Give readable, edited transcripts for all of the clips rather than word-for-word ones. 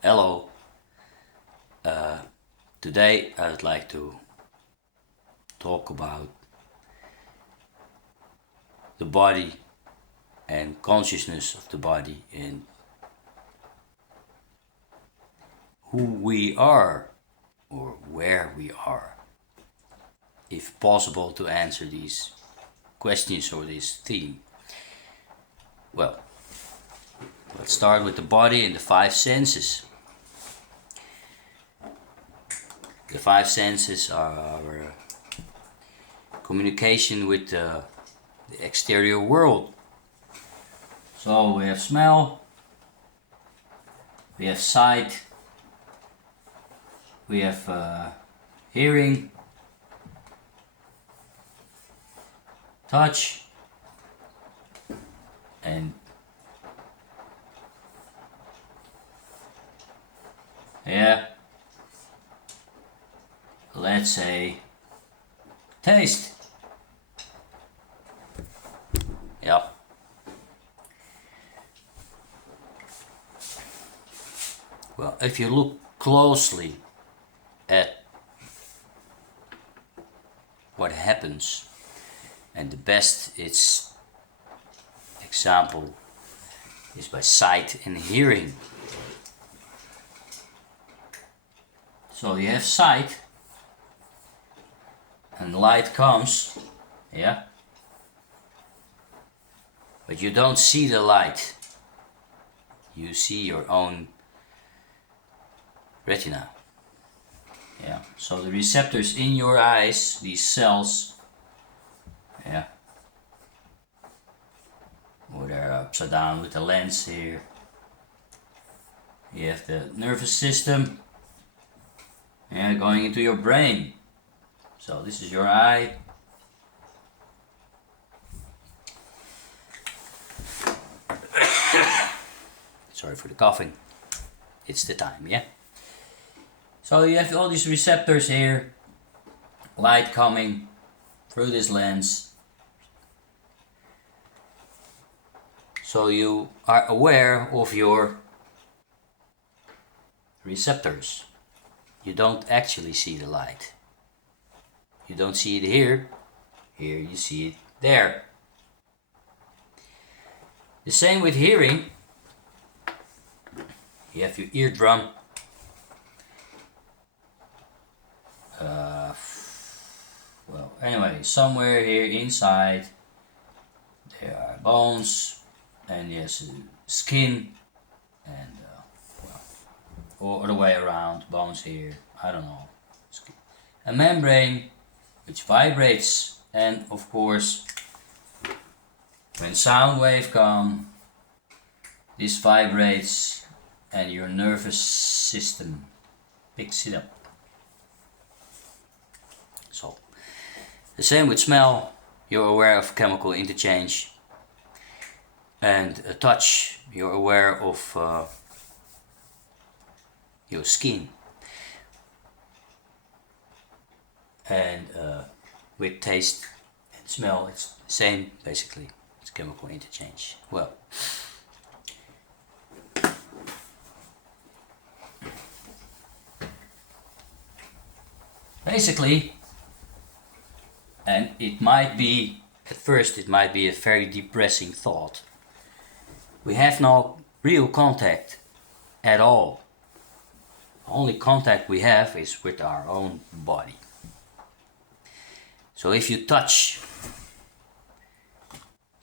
Hello. Today I would like to talk about the body and consciousness of the body and who we are or where we are. If possible, to answer these questions or this theme. Well, let's start with the body and the five senses. The five senses are our communication with the exterior world. So we have smell, we have sight, we have hearing, touch, and let's say taste. Yeah. Well, if you look closely at what happens, and the best example is by sight and hearing. So you have sight, and light comes, yeah, but you don't see the light. You see your own retina. Yeah, so the receptors in your eyes, these cells, yeah, or they're upside down with the lens here. You have the nervous system, yeah, going into your brain. So this is your eye. Sorry for the coughing. It's the time, yeah? So you have all these receptors here, light coming through this lens. So you are aware of your receptors. You don't actually see the light. You don't see it here. Here you see it there. The same with hearing. You have your eardrum. Well, anyway, somewhere here inside there are bones, and yes, skin, and or the way around, bones here, I don't know. A membrane which vibrates, and of course, when sound wave come, this vibrates, and your nervous system picks it up. So, the same with smell, you're aware of chemical interchange, and a touch, you're aware of your skin, and with taste and smell, it's the same basically, it's chemical interchange. Well, basically, and it might be, at first it might be a very depressing thought, we have no real contact at all. The only contact we have is with our own body. So if you touch,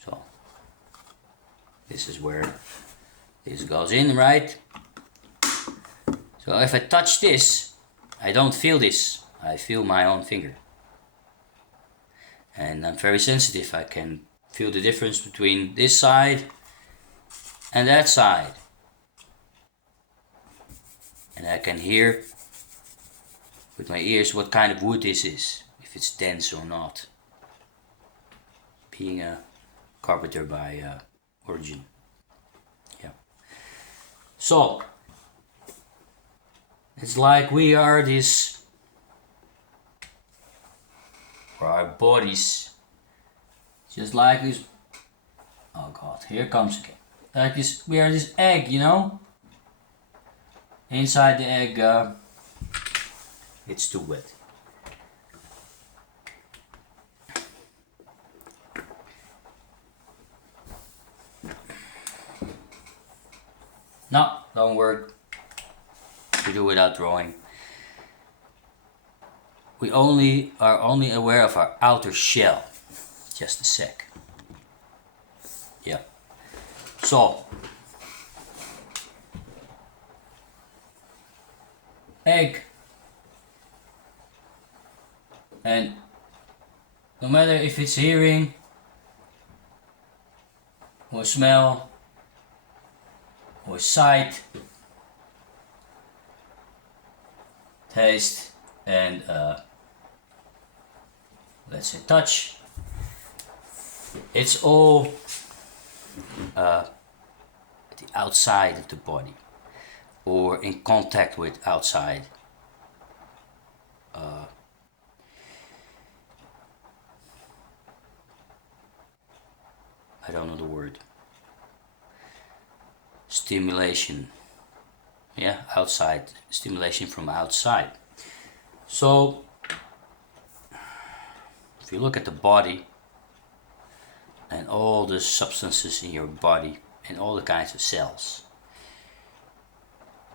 so this is where this goes in, right? So if I touch this, I don't feel this, I feel my own finger. And I'm very sensitive, I can feel the difference between this side and that side. And I can hear with my ears what kind of wood this is, if it's dense or not. Being a carpenter by origin. Yeah. So, it's like we are this, or our bodies, just like this. Oh God, here comes again. Like this, we are this egg, you know? Inside the egg, it's too wet. No, don't work. We do without drawing. We are only aware of our outer shell. Just a sec. Yeah. So, egg, and no matter if it's hearing or smell or sight, taste, and let's say touch, it's all the outside of the body or in contact with outside. I don't know the word. Stimulation. Yeah, outside. Stimulation from outside. So, if you look at the body and all the substances in your body and all the kinds of cells,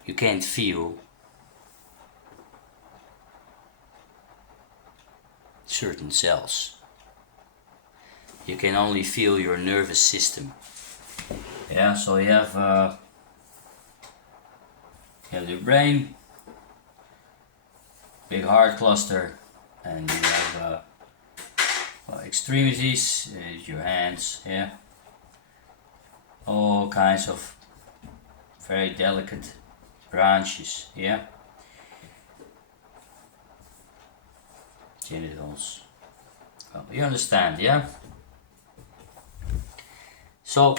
you can't feel certain cells. You can only feel your nervous system. Yeah, so you have the brain, big heart cluster, and you have extremities, your hands, yeah, all kinds of very delicate branches, yeah, genitals. Well, you understand, yeah? So,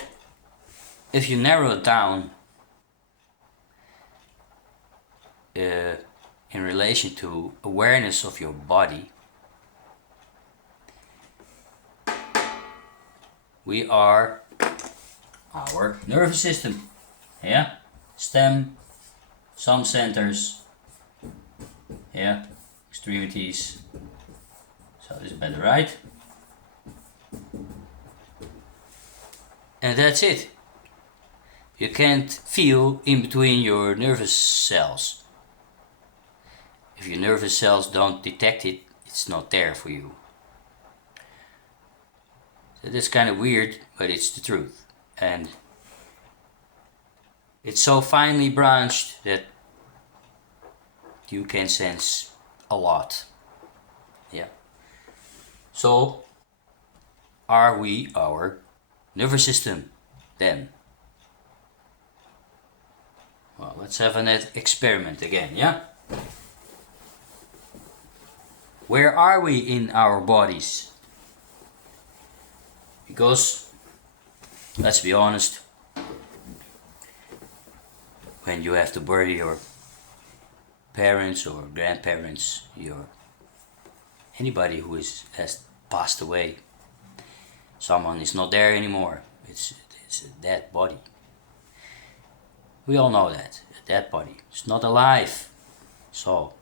if you narrow it down in relation to awareness of your body, we are our nervous system, yeah, stem, some centers, yeah, extremities. So this is better, right? And that's it. You can't feel in between your nervous cells. If your nervous cells don't detect it, it's not there for you. So that's kind of weird, but it's the truth. And it's so finely branched that you can sense a lot. Yeah. So, are we our nervous system then? Well, let's have an experiment again, yeah? Where are we in our bodies? Because, let's be honest, when you have to bury your parents or grandparents, anybody who has passed away, someone is not there anymore. It's a dead body. We all know that. A dead body. It's not alive. So,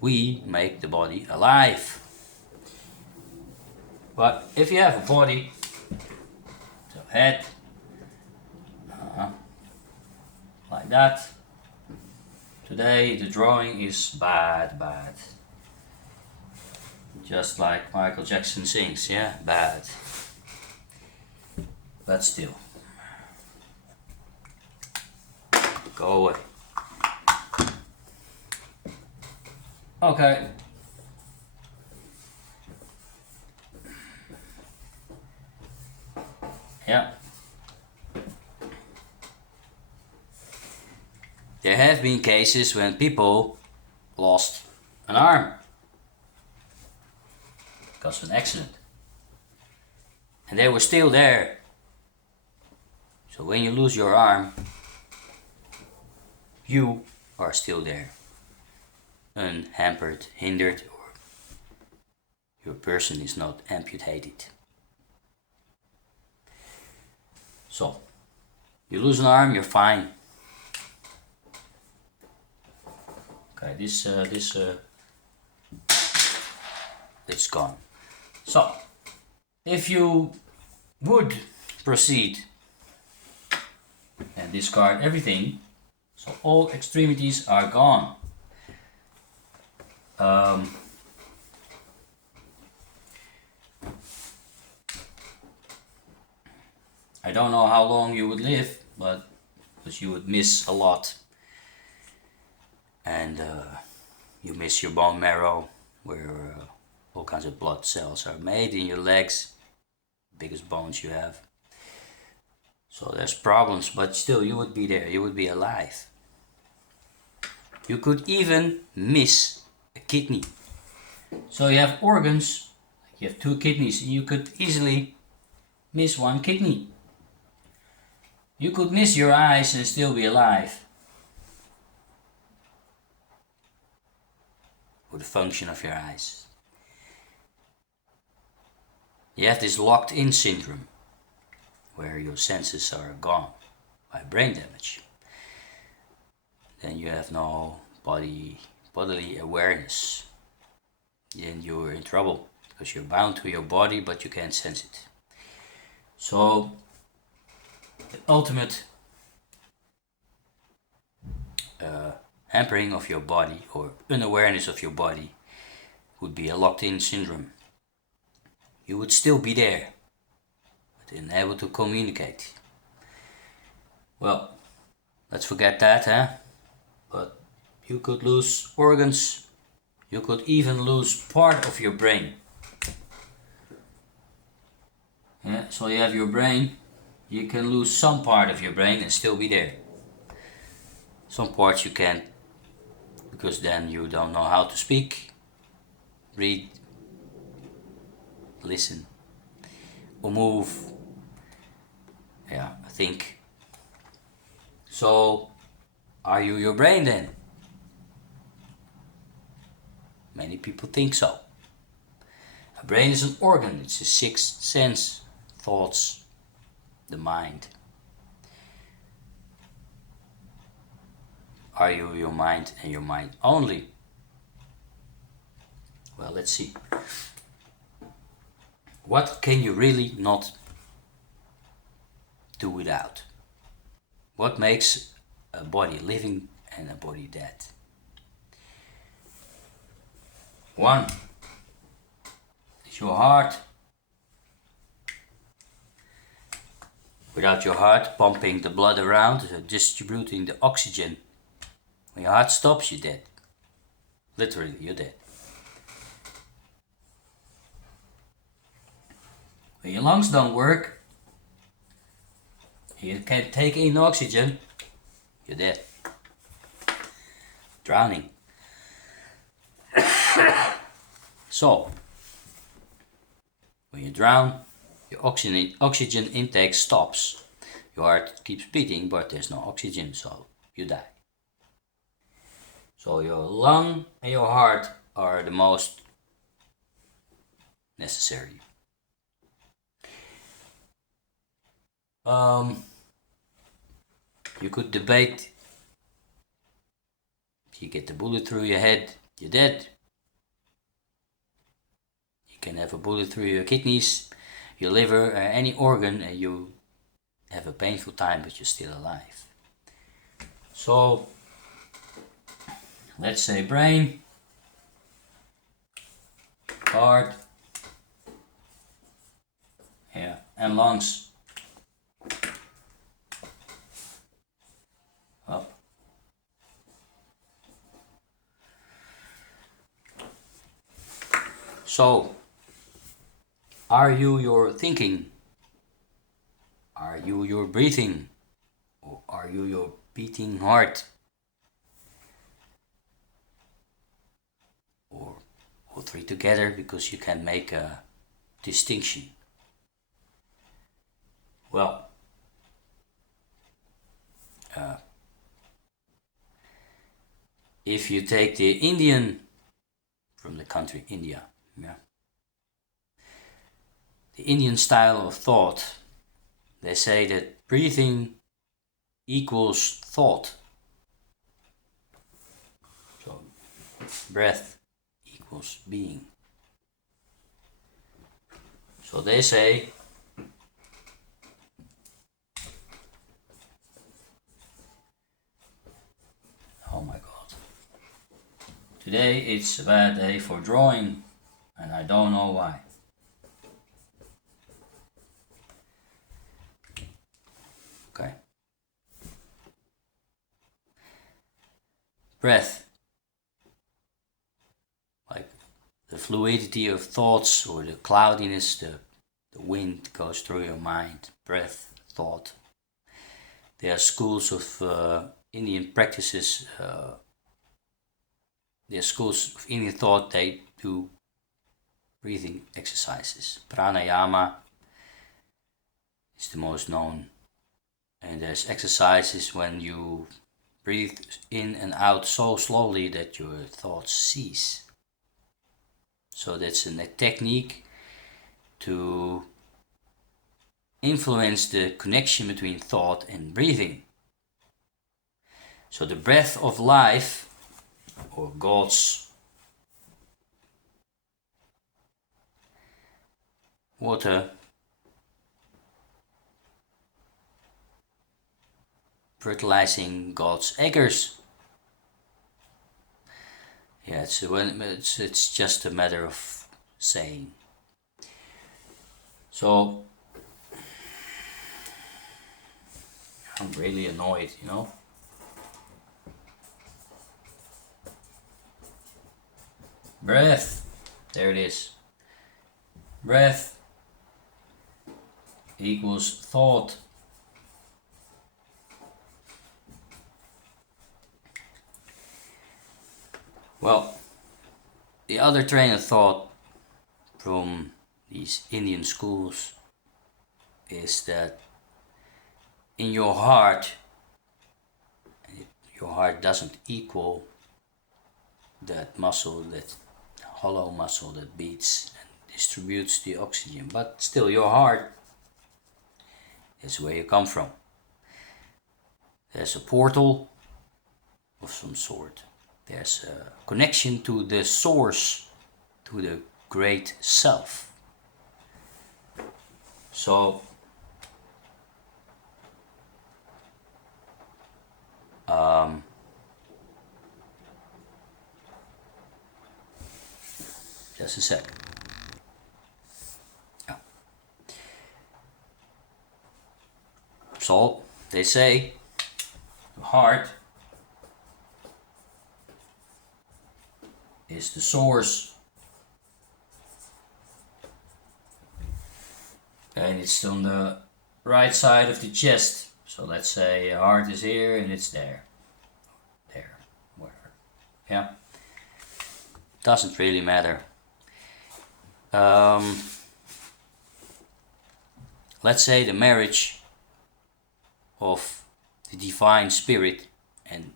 we make the body alive. But if you have a body, so head, like that. Today the drawing is bad. Just like Michael Jackson sings, yeah? Bad. But still. Go away. Okay. Yeah. There have been cases when people lost an arm because of an accident. And they were still there. So when you lose your arm, you are still there. Unhampered, hindered, or your person is not amputated. So, you lose an arm, you're fine. Okay, it's gone. So, if you would proceed and discard everything, so all extremities are gone. I don't know how long you would live, but because you would miss a lot, and you miss your bone marrow, where all kinds of blood cells are made in your legs, biggest bones you have. So there's problems, but still you would be there, you would be alive. You could even miss a kidney. So you have organs, you have 2 kidneys, and you could easily miss 1 kidney. You could miss your eyes and still be alive. Or the function of your eyes. You have this locked-in syndrome, where your senses are gone by brain damage. Then you have no bodily awareness. Then you're in trouble, because you're bound to your body, but you can't sense it. So, the ultimate hampering of your body, or unawareness of your body, would be a locked-in syndrome. You would still be there, but unable to communicate. Well, let's forget that, huh? But you could lose organs, you could even lose part of your brain. Yeah, so you have your brain, you can lose some part of your brain and still be there. Some parts you can't, because then you don't know how to speak, read, listen, or move. Yeah, I think. So, are you your brain then? Many people think so. A brain is an organ, it's a 6th sense, thoughts, the mind. Are you your mind and your mind only? Well, let's see. What can you really not do without? What makes a body living and a body dead? 1 is your heart. Without your heart pumping the blood around, distributing the oxygen, when your heart stops, you're dead. Literally, you're dead. When your lungs don't work, you can't take in oxygen, you're dead. Drowning. So, when you drown, your oxygen intake stops. Your heart keeps beating, but there's no oxygen, so you die. So your lung and your heart are the most necessary. You could debate, if you get the bullet through your head, you're dead. You can have a bullet through your kidneys, your liver, or any organ, and you have a painful time, but you're still alive. So, let's say brain, heart, yeah, and lungs. Up. So, are you your thinking? Are you your breathing? Or are you your beating heart? Or all 3 together, because you can make a distinction. Well, if you take the Indian, from the country India, yeah, the Indian style of thought, they say that breathing equals thought. So breath equals being. So they say oh my god, today it's a bad day for drawing and I don't know why. Okay. Breath, like the fluidity of thoughts or the cloudiness, the wind goes through your mind. Breath, thought. There are schools of Indian practices. There are schools of Indian thought. They do breathing exercises. Pranayama is the most known. And there's exercises when you breathe in and out so slowly that your thoughts cease. So that's a technique to influence the connection between thought and breathing. So the breath of life, or God's water, fertilizing God's acres. Yeah, it's just a matter of saying. So I'm really annoyed, you know. Breath, there it is. Breath equals thought. Well, the other train of thought from these Indian schools is that in your heart doesn't equal that muscle, that hollow muscle that beats and distributes the oxygen, but still your heart is where you come from. There's a portal of some sort. There's a connection to the source, to the great self. So just a sec. Yeah. So they say the heart is the source, and it's on the right side of the chest. So let's say heart is here and it's there, wherever. Yeah, doesn't really matter. Let's say the marriage of the divine spirit, and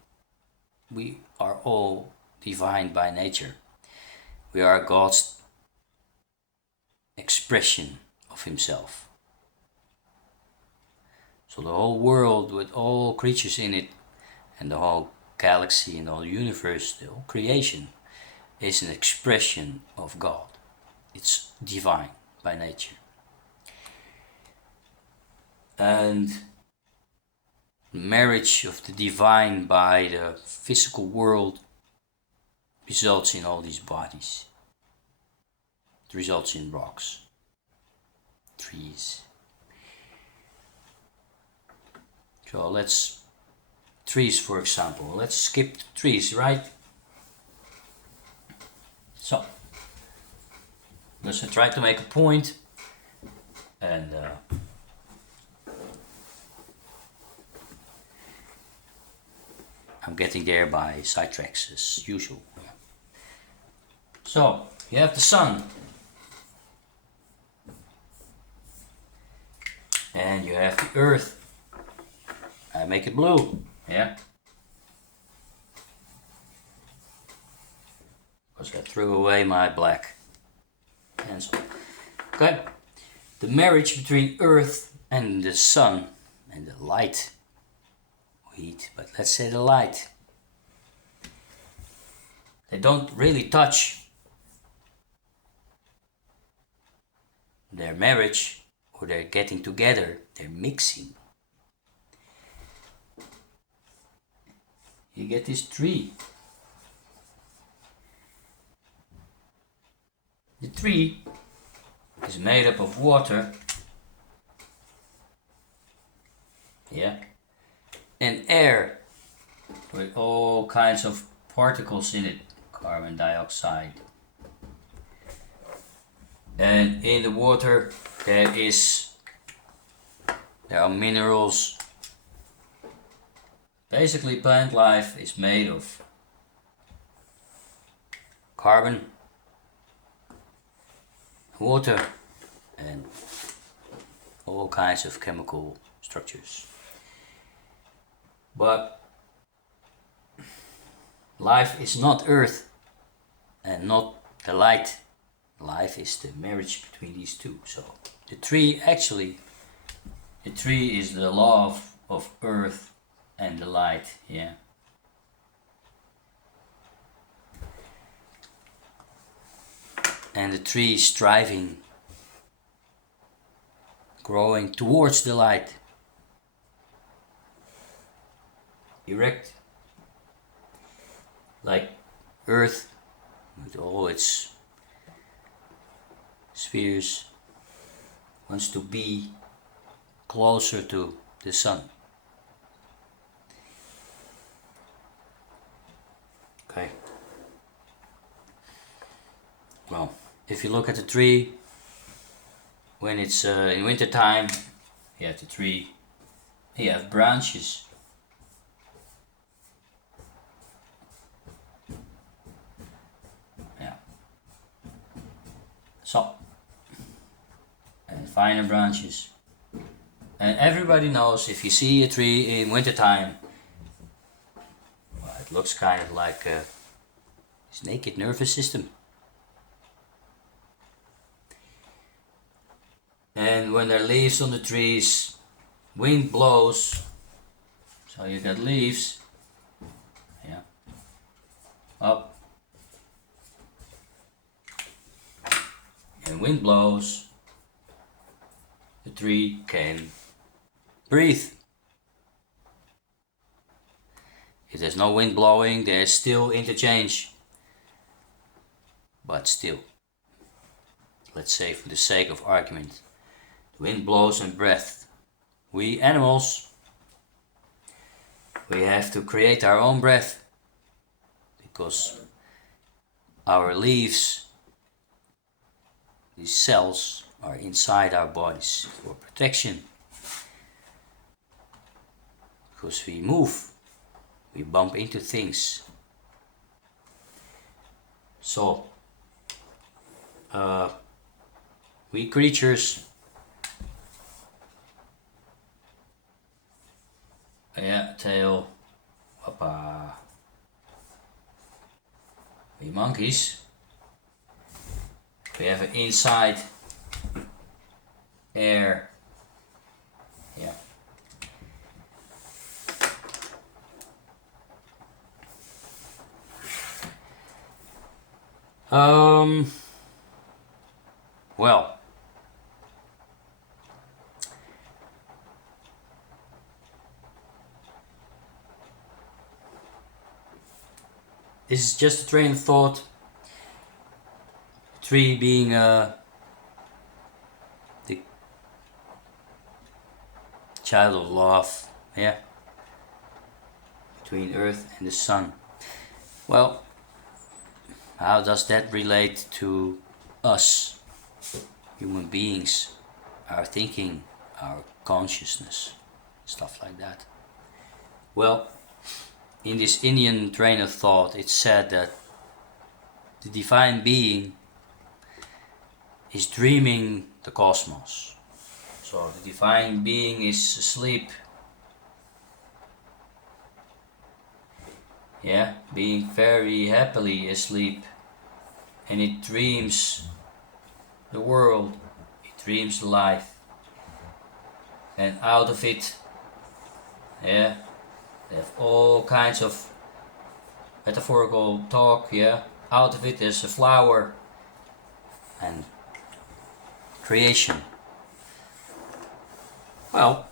we are all divine by nature. We are God's expression of himself. So the whole world with all creatures in it, and the whole galaxy and the whole universe, the whole creation, is an expression of God. It's divine by nature. And marriage of the divine by the physical world results in all these bodies. It results in rocks, trees. So trees for example, let's skip trees, right? So, let's try to make a point, and I'm getting there by sidetracks as usual. So, you have the sun, and you have the earth. I make it blue, yeah? Because I threw away my black pencil. Okay, the marriage between earth and the sun and the light, heat, but let's say the light. They don't really touch their marriage or they're getting together, they're mixing. You get this tree. The tree is made up of water, yeah, and air with all kinds of particles in it, carbon dioxide. And in the water there are minerals. Basically plant life is made of carbon, water and all kinds of chemical structures. But life is not earth and not the light. Life is the marriage between these two. So the tree is the law of earth and the light, yeah. And the tree is striving, growing towards the light. Erect, like earth with all its spheres, wants to be closer to the sun. Okay. Well, if you look at the tree, when it's in winter time, you have the tree, you have branches. Yeah. So, and finer branches. And everybody knows if you see a tree in winter time, well, it looks kind of like his naked nervous system. And when there are leaves on the trees, wind blows, so you got leaves, yeah, up, and wind blows, the tree can breathe. If there's no wind blowing, there's still interchange, but still, let's say for the sake of argument, wind blows and breath. We animals, we have to create our own breath because our leaves, these cells, are inside our bodies for protection. Because we move, we bump into things. So, we creatures, yeah, tail, papa. We monkeys, we have an inside air, yeah. Well, this is just a train of thought. Tree being the child of love, yeah, between earth and the sun. Well, how does that relate to us, human beings, our thinking, our consciousness, stuff like that? Well, in this Indian train of thought, it's said that the divine being is dreaming the cosmos. So the divine being is asleep. Yeah, being very happily asleep. And it dreams the world, it dreams life. And out of it, yeah, they have all kinds of metaphorical talk, yeah. Out of it there's a flower and creation. Well,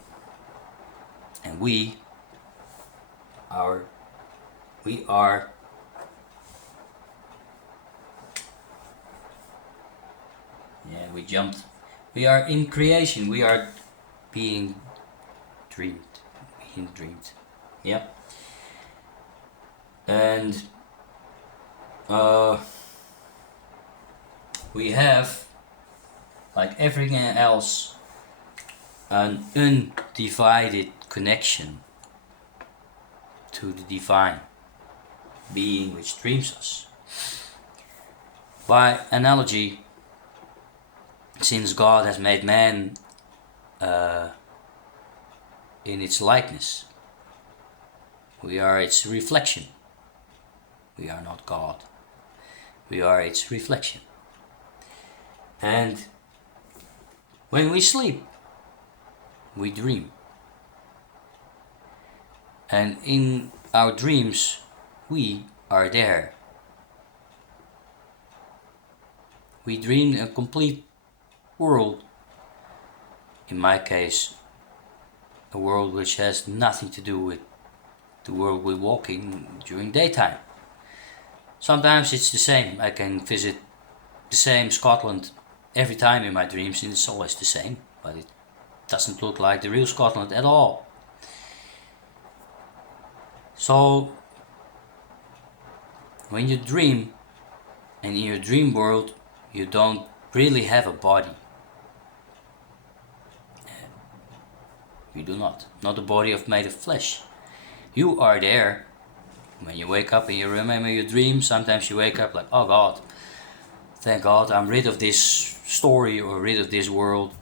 and we are, yeah, we jumped. We are in creation. We are being dreamed. Being dreamed. Yeah. And we have, like everything else, an undivided connection to the divine being which dreams us. By analogy, since God has made man in its likeness, we are its reflection. We are not God. We are its reflection. And when we sleep, we dream. And in our dreams, we are there. We dream a complete world. In my case, a world which has nothing to do with the world we walk in during daytime. Sometimes it's the same. I can visit the same Scotland every time in my dreams, and it's always the same, but it doesn't look like the real Scotland at all. So when you dream, and in your dream world you don't really have a body. You do not a body made of flesh. You are there. When you wake up and you remember your dream, sometimes you wake up like, oh God, thank God I'm rid of this story or rid of this world.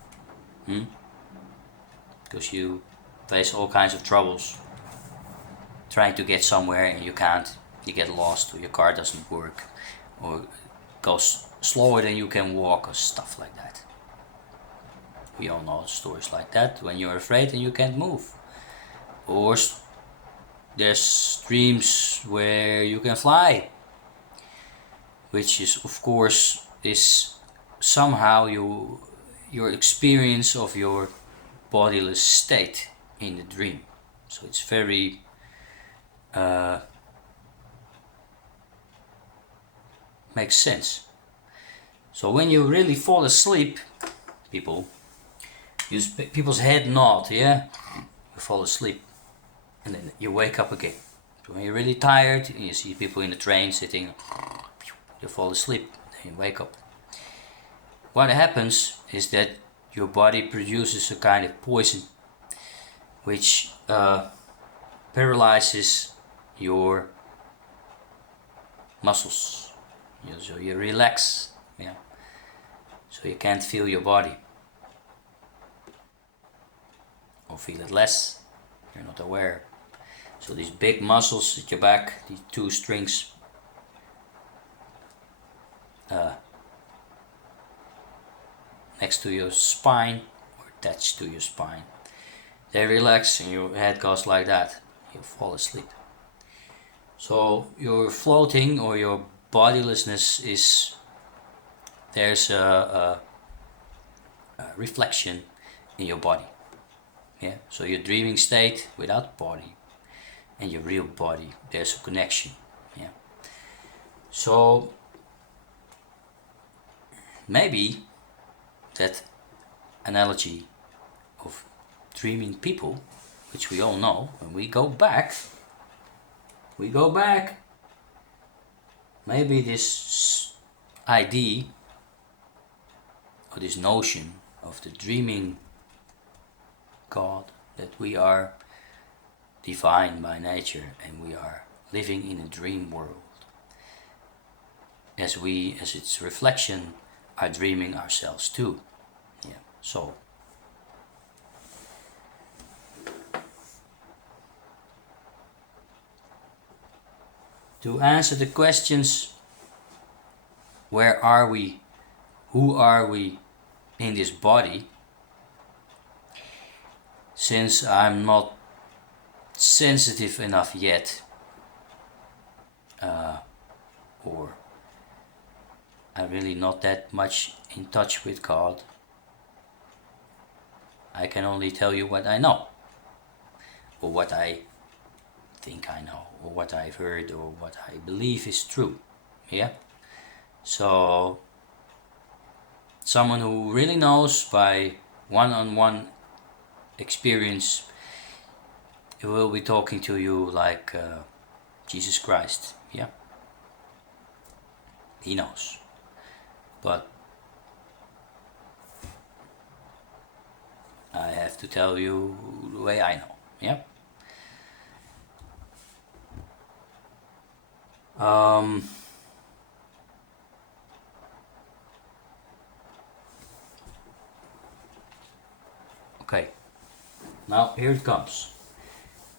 Because you face all kinds of troubles trying to get somewhere and you can't. You get lost, or your car doesn't work, or goes slower than you can walk, or stuff like that. We all know stories like that, when you're afraid and you can't move. Or there's dreams where you can fly, which is, of course, is somehow your experience of your bodiless state in the dream. So it's very makes sense. So when you really fall asleep, people's head nod, yeah? You fall asleep and then you wake up again. So when you're really tired and you see people in the train sitting, you fall asleep, then you wake up. What happens is that your body produces a kind of poison which paralyzes your muscles. So you relax, yeah. So you can't feel your body, or feel it less. You're not aware. So these big muscles at your back, these two strings, next to your spine or attached to your spine, they relax and your head goes like that. You fall asleep. So your floating or your bodilessness is, there's a reflection in your body. Yeah. So your dreaming state without body and your real body, there's a connection. Yeah. So maybe that analogy of dreaming people, which we all know, when we go back, maybe this idea or this notion of the dreaming God, that we are divine by nature and we are living in a dream world, as its reflection, are dreaming ourselves too. Yeah. So to answer the questions, where are we, who are we in this body, since I'm not sensitive enough yet or I'm really not that much in touch with God. I can only tell you what I know, or what I think I know, or what I've heard, or what I believe is true. Yeah? So, someone who really knows by one-on-one experience, he will be talking to you like Jesus Christ. Yeah? He knows. But I have to tell you the way I know. Yeah? Okay, now here it comes.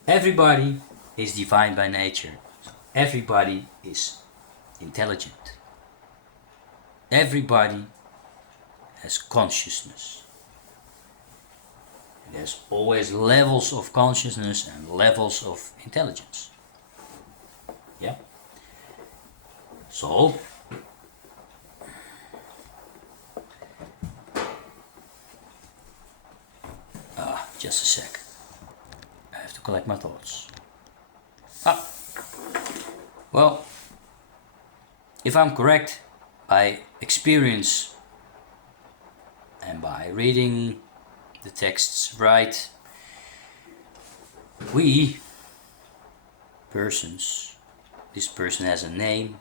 Everybody is divine by nature. Everybody is intelligent. Everybody has consciousness. There's always levels of consciousness and levels of intelligence. Yeah? So, just a sec. I have to collect my thoughts. Well, if I'm correct, by experience and by reading the texts right, we persons, this person has a name,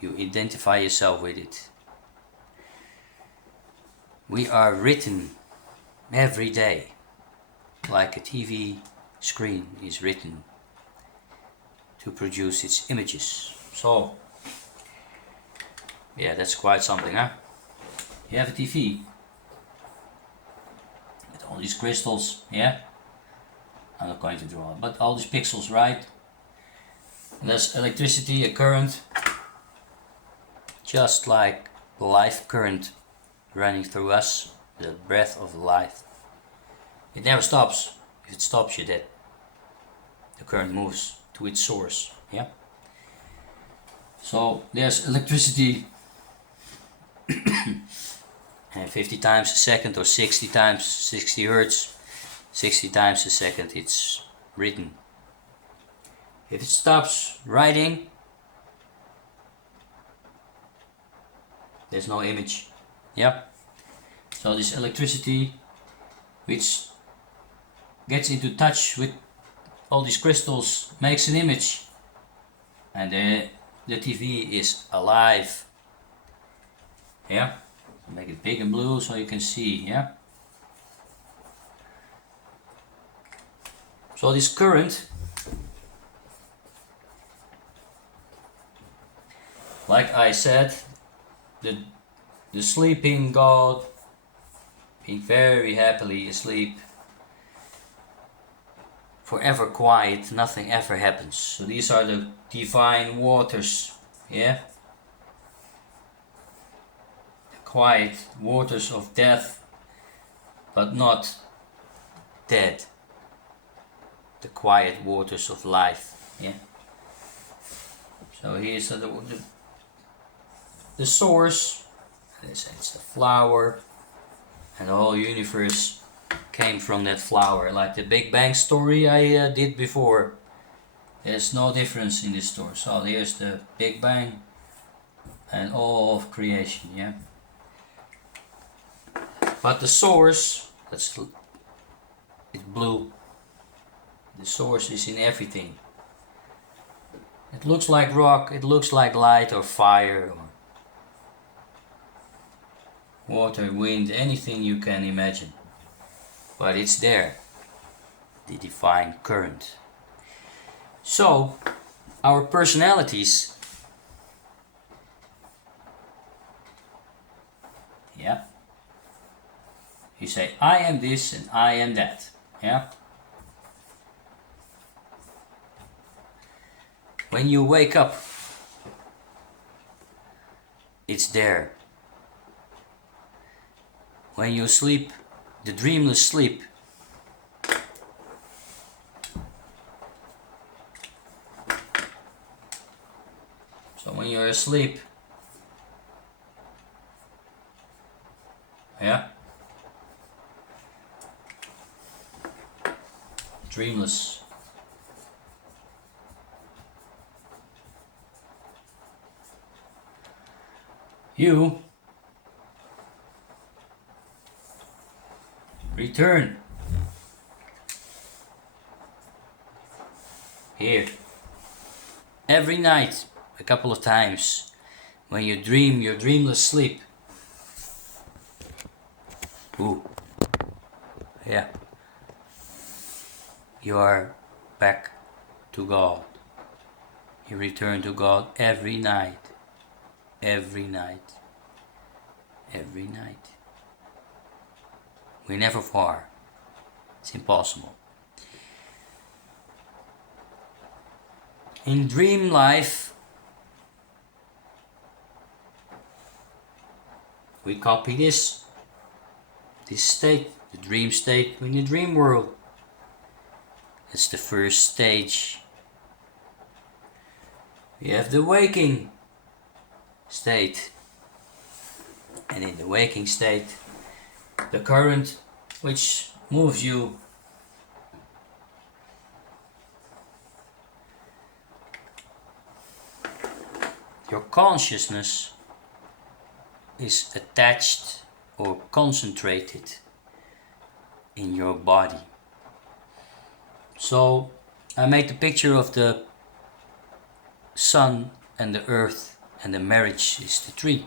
you identify yourself with it. We are written every day, like a TV screen is written to produce its images. So, yeah, that's quite something, huh? You have a TV with all these crystals, yeah? I'm not going to draw it, but all these pixels, right? And there's electricity, a current, just like life current running through us, the breath of life. It never stops. If it stops, you're dead. The current moves to its source, yeah? So there's electricity and 50 times a second or 60 times 60 hertz, 60 times a second it's written. If it stops writing, there's no image. Yeah? So this electricity, which gets into touch with all these crystals, makes an image. And the TV is alive. Yeah? Make it big and blue so you can see. Yeah? So this current, like I said, the sleeping God, being very happily asleep, forever quiet, nothing ever happens. So these are the divine waters, yeah? The quiet waters of death, but not dead. The quiet waters of life, yeah? So here's the source. It's the flower, and the whole universe came from that flower, like the Big Bang story I did before. There's no difference in this story. So here's the Big Bang and all of creation, yeah? But the source, it's blue. The source is in everything. It looks like rock, it looks like light or fire or water, wind, anything you can imagine. But it's there, the divine current. So, our personalities, yeah, you say, I am this and I am that, yeah. When you wake up, it's there. When you sleep, the dreamless sleep, So when you're asleep, yeah, dreamless. You return here every night a couple of times. When you dream your dreamless sleep. Ooh. Yeah. You are back to God. You return to God every night. Every night. Every night. We're never far. It's impossible. In dream life, we copy this state, the dream state in the dream world. It's the first stage. We have the waking state. And in the waking state, the current which moves you your consciousness is attached or concentrated in your body. So I made the picture of the sun and the earth, and the marriage is the tree.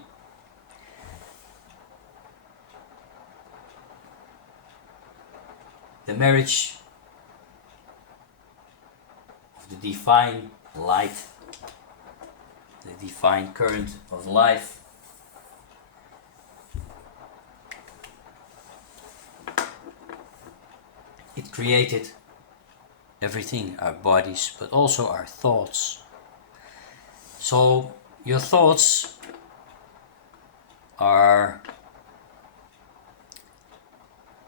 The marriage of the divine light, the divine current of life, it created everything, our bodies, but also our thoughts. So your thoughts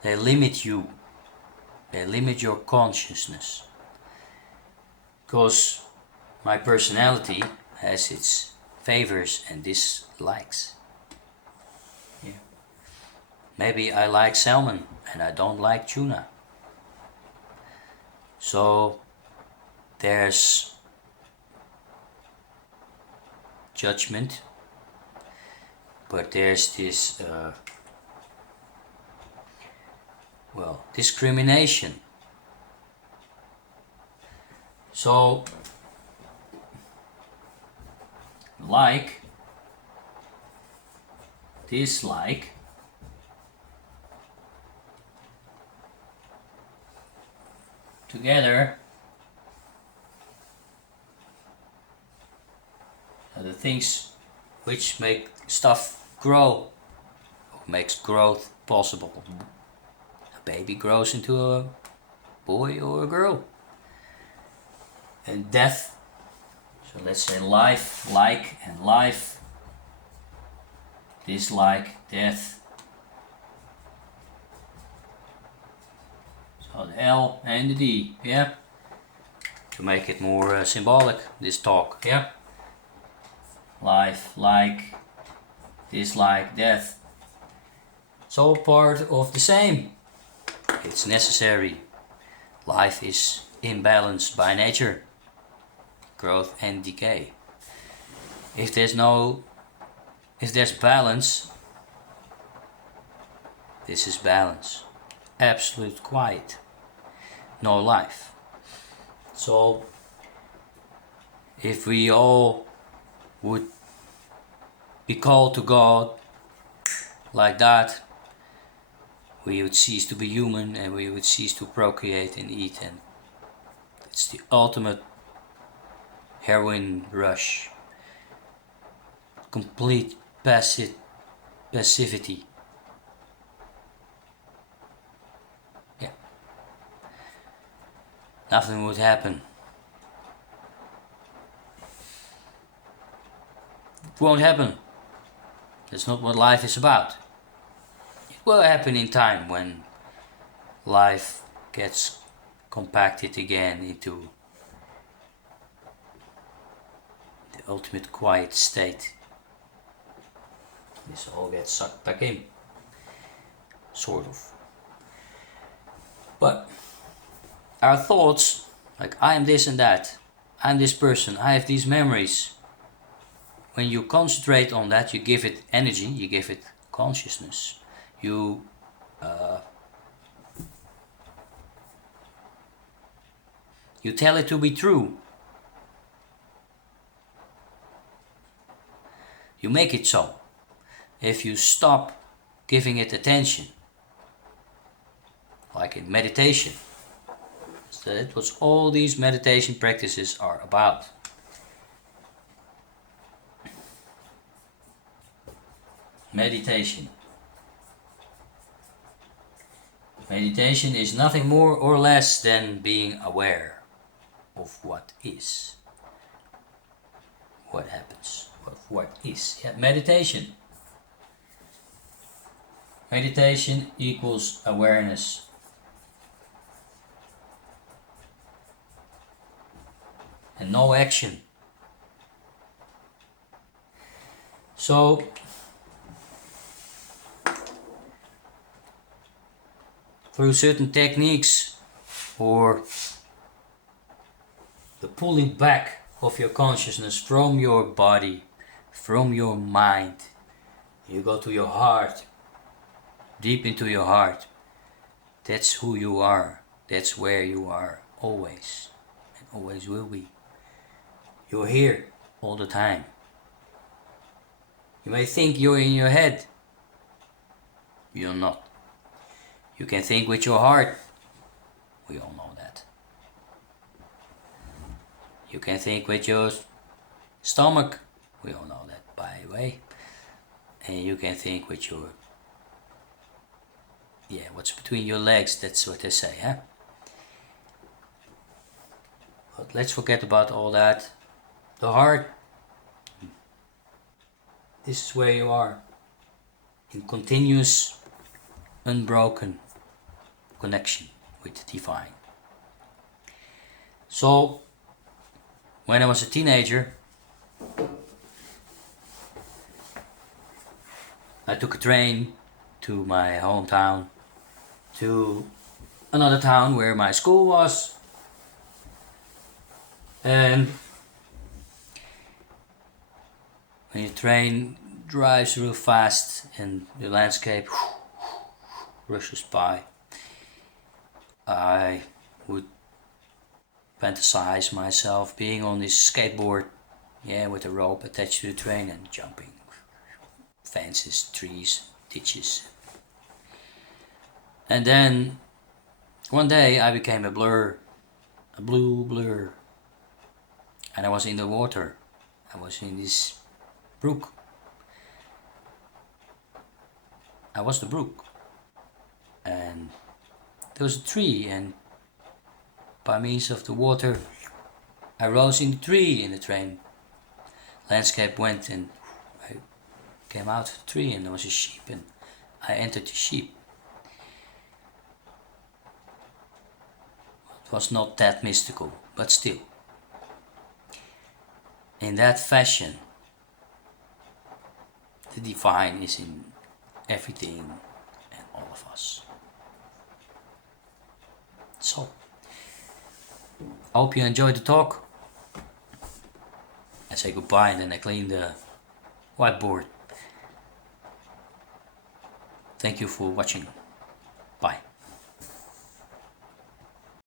they limit you, they limit your consciousness, because my personality has its favors and dislikes. Yeah. Maybe I like salmon and I don't like tuna. So there's judgment, but there's this discrimination. So like, dislike, together are the things which make stuff grow, or makes growth possible. A baby grows into a boy or a girl. And death, so let's say life, like and life, dislike, death. So the L and the D, yeah? To make it more symbolic, this talk, yeah? Life, like, dislike, death. It's all part of the same. It's necessary. Life is imbalanced by nature. Growth and decay. If there's balance, this is balance. Absolute quiet. No life. So if we all would be called to God like that, we would cease to be human and we would cease to procreate and eat, and it's the ultimate heroin rush. Complete passivity. Yeah. Nothing would happen. It won't happen. That's not what life is about. It will happen in time when life gets compacted again into the the ultimate quiet state. This all gets sucked back in, sort of. But our thoughts, like I am this and that, I'm this person, I have these memories. When you concentrate on that, you give it energy, you give it consciousness. You tell it to be true. You make it so. If you stop giving it attention, like in meditation, that's what all these meditation practices are about. Meditation. Meditation is nothing more or less than being aware of what is. What happens. What is. Yeah, meditation. Meditation equals awareness. And no action. So, through certain techniques or the pulling back of your consciousness from your body, from your mind, you go to your heart, deep into your heart. That's who you are. That's where you are always and always will be. You're here all the time. You may think you're in your head. You're not. You can think with your heart. We all know that. You can think with your stomach. We all know that, by the way. And you can think with your... yeah, what's between your legs, that's what they say, huh? But let's forget about all that. The heart. This is where you are. In continuous, unbroken connection with the divine. So, when I was a teenager, I took a train to my hometown, to another town where my school was, and when your train drives real fast and the landscape rushes by, I would fantasize myself being on this skateboard, yeah, with a rope attached to the train and jumping fences, trees, ditches. And then one day I became a blur, a blue blur, and I was in the water. I was in this brook. I was the brook, and there was a tree, and by means of the water I rose in the tree in the train. Landscape went and I came out of the tree and there was a sheep and I entered the sheep. It was not that mystical, but still. In that fashion, the divine is in everything and all of us. So, I hope you enjoyed the talk. I say goodbye and then I clean the whiteboard. Thank you for watching.